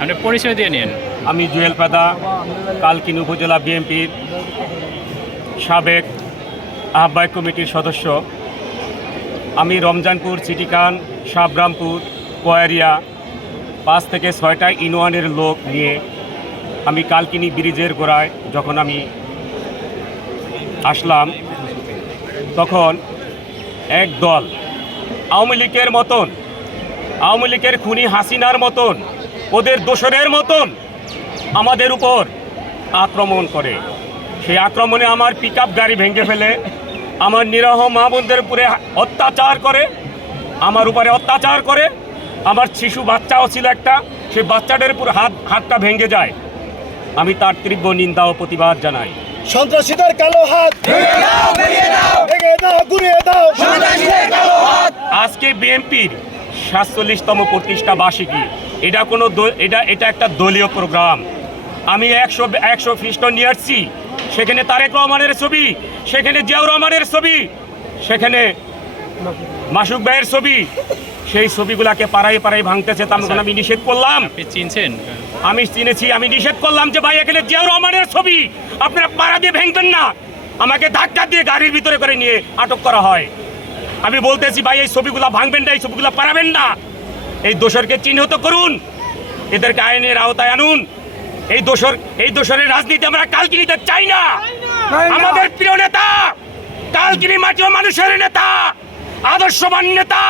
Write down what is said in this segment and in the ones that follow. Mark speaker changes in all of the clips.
Speaker 1: আপনি পরিচয় দিয়ে নিন।
Speaker 2: আমি জুয়েল পাদা, কালকিন উপজেলা বিএনপির সাবেক আহ্বায়ক কমিটির সদস্য। আমি রমজানপুর, সিটিকান, সাবরামপুর, কয়ারিয়া পাঁচ থেকে ছয়টা ইউনিয়নের লোক নিয়ে আমি কালকিনি ব্রিজের গোড়ায় যখন আমি আসলাম, তখন এক দল আওয়ামী লীগের মতন, আওয়ামী লীগের খুনি হাসিনার মতন ওদের দোসরের মতন আমাদের উপর আক্রমণ করে। সেই আক্রমণে আমার পিক গাড়ি ভেঙে ফেলে আমার নিরহ মা বোনদের উপরে অত্যাচার করে আমার উপরে অত্যাচার করে আমার শিশু বাচ্চাও ছিল একটা সেই বাচ্চাটার উপর হাত হাতটা ভেঙে যায়। আমি তার তীব্র নিন্দা ও প্রতিবাদ জানাই।
Speaker 3: সন্ত্রাসীদের কালো হাত
Speaker 2: আজকে বিএনপির সাতচল্লিশতম প্রতিষ্ঠা বার্ষিকী। এটা কোনো এটা এটা একটা দলীয় প্রোগ্রাম। আমি একশো একশো খ্রিস্ট নিয়ে আসছি সেখানে তারেক রহমানের ছবি সেখানে জিয়াউর রহমানের ছবি সেখানে মাসুক ভাইয়ের ছবি সেই ছবিগুলাকে পাড়াই পাড়াই ভাঙতেছে তার মতন আমি নিষেধ করলাম।
Speaker 1: চিনছেন?
Speaker 2: আমি চিনেছি আমি নিষেধ করলাম যে ভাই এখানে জিয়াউর রহমানের ছবি আপনারা পাড়া দিয়ে ভেঙবেন না। আমাকে ধাক্কা দিয়ে গাড়ির ভিতরে করে নিয়ে আটক করা হয়। আমি বলতেছি ভাই এই ছবিগুলো ভাঙবেন না এই ছবিগুলো পারাবেন না। এই দোষরকে চিহ্নিত করুন। এদেরকে আইনের আওতায় আনুন। এই দোষর এই দোষরের রাজনীতি আমরা কালকিনিতে চাই না। আমাদের প্রিয় নেতা কালকিনি মাটি মানুষের নেতা আদর্শবান নেতা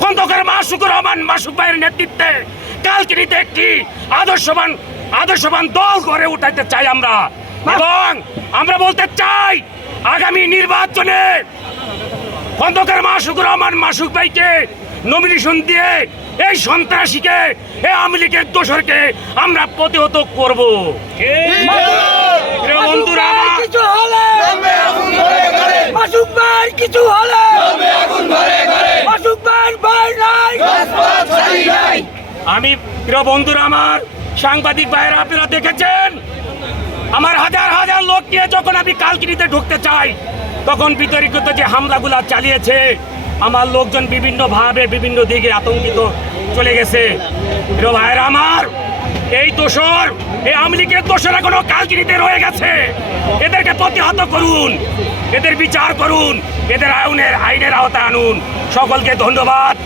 Speaker 2: খন্দকার মাসুকুর রহমান মাসুক ভাইয়ের নেতৃত্বে কালকিনিতে একটি আদর্শবান আদর্শবান দল গড়ে উঠাইতে চাই আমরা। এবং আমরা বলতে চাই আগামী নির্বাচনে খন্দকার মাসুকুর রহমান মাসুক ভাইকে নমিনেশন দিয়ে এই সন্ত্রাসীকে, এই আওয়ামী লীগের দোসরকে আমরা প্রতিহত করব।
Speaker 4: কিছু হলে
Speaker 2: আমি, প্রিয় বন্ধুরা, আমার সাংবাদিক ভাইয়েরা, আপনারা দেখেছেন? আমার হাজার হাজার লোক নিয়ে যখন আমি কালকিনিতে ঢুকতে চাই, তখন বিতর্কিত যে হামলাগুলা চালিয়েছে, আমার লোকজন বিভিন্নভাবে বিভিন্ন দিকে আতঙ্কিত চলে গেছে। ভাইয়ের আমার, এই দোষর, এই আওয়ামী লীগের দোষর এখনও কালকিনিতে রয়ে গেছে। এদেরকে প্রতিহত করুন, এদের বিচার করুন, এদের আইনের আইনের আওতায় আনুন। সকলকে ধন্যবাদ।